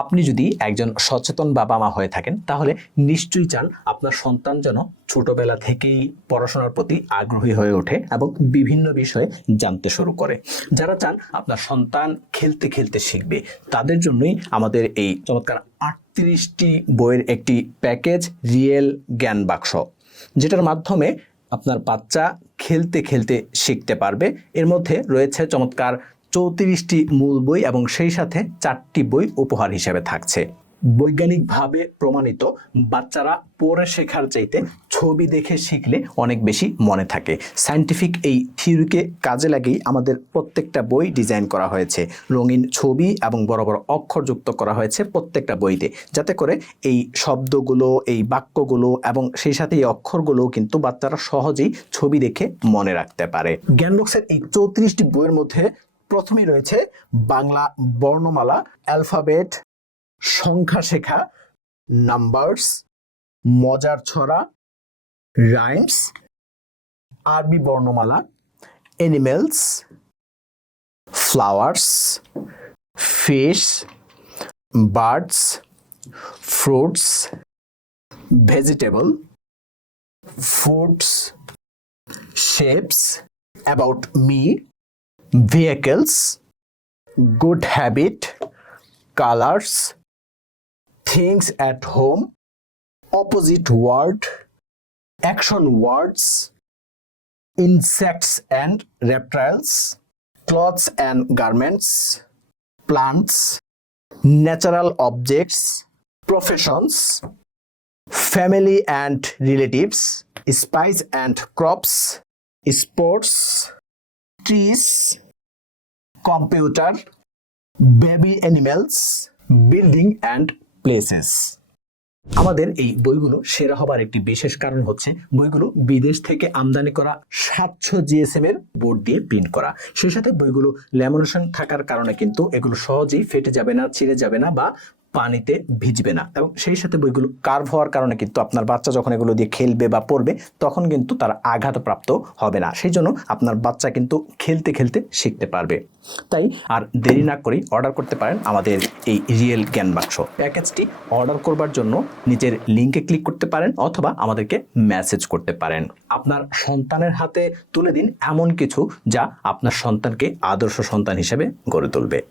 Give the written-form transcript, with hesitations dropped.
আপনি যদি একজন সচেতন বাবা মা হয়ে থাকেন তাহলে নিশ্চয়ই চান আপনার সন্তান যেন ছোটবেলা থেকেই পড়াশোনার প্রতি আগ্রহী হয়ে ওঠে এবং বিভিন্ন বিষয়ে জানতে শুরু করে। যারা চান আপনার সন্তান খেলতে খেলতে শিখবে তাদের জন্যই আমাদের এই চমৎকার 38টি বইয়ের একটি প্যাকেজ রিয়েল জ্ঞান বাক্স, যেটার মাধ্যমে আপনার বাচ্চা খেলতে খেলতে শিখতে পারবে। এর মধ্যে রয়েছে চমৎকার 34টি মূল বই এবং সেই সাথে 4টি বই উপহার হিসেবে থাকছে। বৈজ্ঞানিকভাবে প্রমাণিত বাচ্চারা পড়ে শেখার চাইতে ছবি দেখে শিখলে অনেক বেশি মনে থাকে। সায়েন্টিফিক এই থিওরিকে কাজে লাগিয়েই আমাদের প্রত্যেকটা বই ডিজাইন করা হয়েছে। রঙিন ছবি এবং বড় বড় অক্ষর যুক্ত করা হয়েছে প্রত্যেকটা বইতে, যাতে করে এই শব্দগুলো, এই বাক্যগুলো এবং সেই সাথে এই অক্ষরগুলো কিন্তু বাচ্চারা সহজেই ছবি দেখে মনে রাখতে পারে। জ্ঞানবক্সের এই 34টি বইয়ের মধ্যে প্রথমেই রয়েছে বাংলা বর্ণমালা, অ্যালফাবেট, সংখ্যা শেখা, নাম্বারস, মজার ছড়া, রাইমস, আরবি বর্ণমালা, animals, flowers, fish, birds, fruits, vegetable, foods, shapes, about me, vehicles, good habit, colors, things at home, opposite word, action words, insects and reptiles, clothes and garments, plants, natural objects, professions, family and relatives, spice and crops, sports, trees, computer, baby animals, building and places. আমাদের এই বইগুলো সেরা হবার একটি বিশেষ কারণ হচ্ছে বইগুলো বিদেশ থেকে আমদানি করা 700 GSM এর বোর্ড দিয়ে প্রিন্ট করা। সেই সাথে বইগুলো ল্যামিনেশন থাকার কারণে কিন্তু এগুলো সহজেই ফেটে যাবে না, ছিঁড়ে যাবে না বা পানিতে ভিজবে না, এবং সেই সাথে বইগুলো কার্ভ হওয়ার কারণে কিন্তু আপনার বাচ্চা যখন এগুলো দিয়ে খেলবে বা পড়বে তখন কিন্তু তার আঘাতপ্রাপ্ত হবে না। সেই জন্য আপনার বাচ্চা কিন্তু খেলতে খেলতে শিখতে পারবে। তাই আর দেরি না করেই অর্ডার করতে পারেন আমাদের এই রিয়েল জ্ঞান বাক্স প্যাকেজটি। অর্ডার করবার জন্য নিচের লিঙ্কে ক্লিক করতে পারেন অথবা আমাদেরকে মেসেজ করতে পারেন। আপনার সন্তানের হাতে তুলে দিন এমন কিছু যা আপনার সন্তানকে আদর্শ সন্তান হিসেবে গড়ে তুলবে।